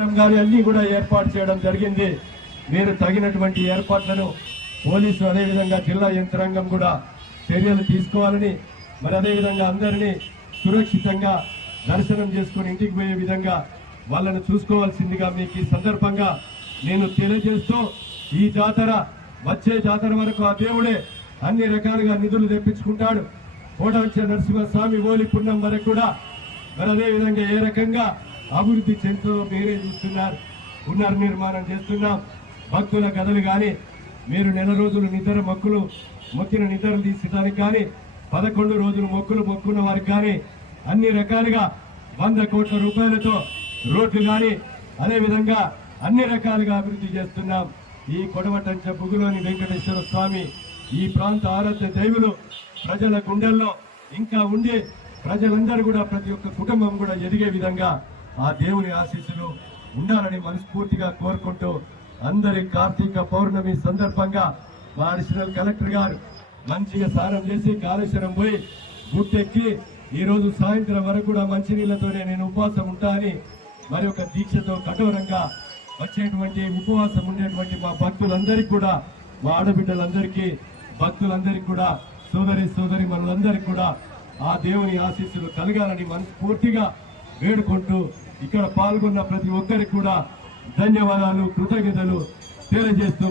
గారి అన్ని కూడా ఏర్పాటు చేయడం జరిగింది. మీరు తగినటువంటి ఏర్పాట్లను పోలీసు అదేవిధంగా జిల్లా యంత్రాంగం కూడా చర్యలు తీసుకోవాలని మరి అదేవిధంగా అందరినీ సురక్షితంగా దర్శనం చేసుకుని ఇంటికి పోయే విధంగా వాళ్ళను చూసుకోవాల్సిందిగా మీకు ఈ సందర్భంగా నేను తెలియజేస్తూ ఈ జాతర వచ్చే జాతర వరకు ఆ దేవుడే అన్ని రకాలుగా నిధులు తెప్పించుకుంటాడు. కోటవచ్చ నరసింహస్వామి ఓలి పుణ్యం వరకు కూడా మరి అదేవిధంగా ఏ రకంగా అభివృద్ధి చెందుతుందో మీరే చూస్తున్నారు. పునర్నిర్మాణం చేస్తున్నాం. భక్తుల కథలు కానీ మీరు నెల రోజులు నిద్ర మొక్కులు మొక్కిన నిద్రలు తీసేదానికి కానీ పదకొండు రోజులు మొక్కులు మొక్కున్న వారికి కానీ అన్ని రకాలుగా వంద కోట్ల రూపాయలతో రోడ్లు కానీ అదేవిధంగా అన్ని రకాలుగా అభివృద్ధి చేస్తున్నాం. ఈ కొడవటంచ బుగులోని వెంకటేశ్వర స్వామి ఈ ప్రాంత ఆరాధ్య దైవులు ప్రజల గుండెల్లో ఇంకా ఉండి ప్రజలందరూ కూడా ప్రతి ఒక్క కుటుంబం కూడా ఎదిగే విధంగా ఆ దేవుని ఆశీస్సులు ఉండాలని మనస్ఫూర్తిగా కోరుకుంటూ అందరి కార్తీక పౌర్ణమి సందర్భంగా మా అడిషనల్ కలెక్టర్ గారు మంచిగా స్నానం చేసి కాళేశ్వరం పోయి గుట్టెక్కి ఈరోజు సాయంత్రం వరకు కూడా మంచినీళ్ళతోనే నేను ఉపవాసం ఉంటా అని మరి ఒక దీక్షతో కఠోరంగా వచ్చేటువంటి ఉపవాసం ఉండేటువంటి మా భక్తులందరికీ కూడా మా ఆడబిడ్డలందరికీ భక్తులందరికీ కూడా సోదరి సోదరి మనందరికీ కూడా ఆ దేవుని ఆశీస్సులు కలగాలని మనస్ఫూర్తిగా వేడుకుంటూ ఇక్కడ పాల్గొన్న ప్రతి ఒక్కరికి కూడా ధన్యవాదాలు కృతజ్ఞతలు తెలియజేస్తూ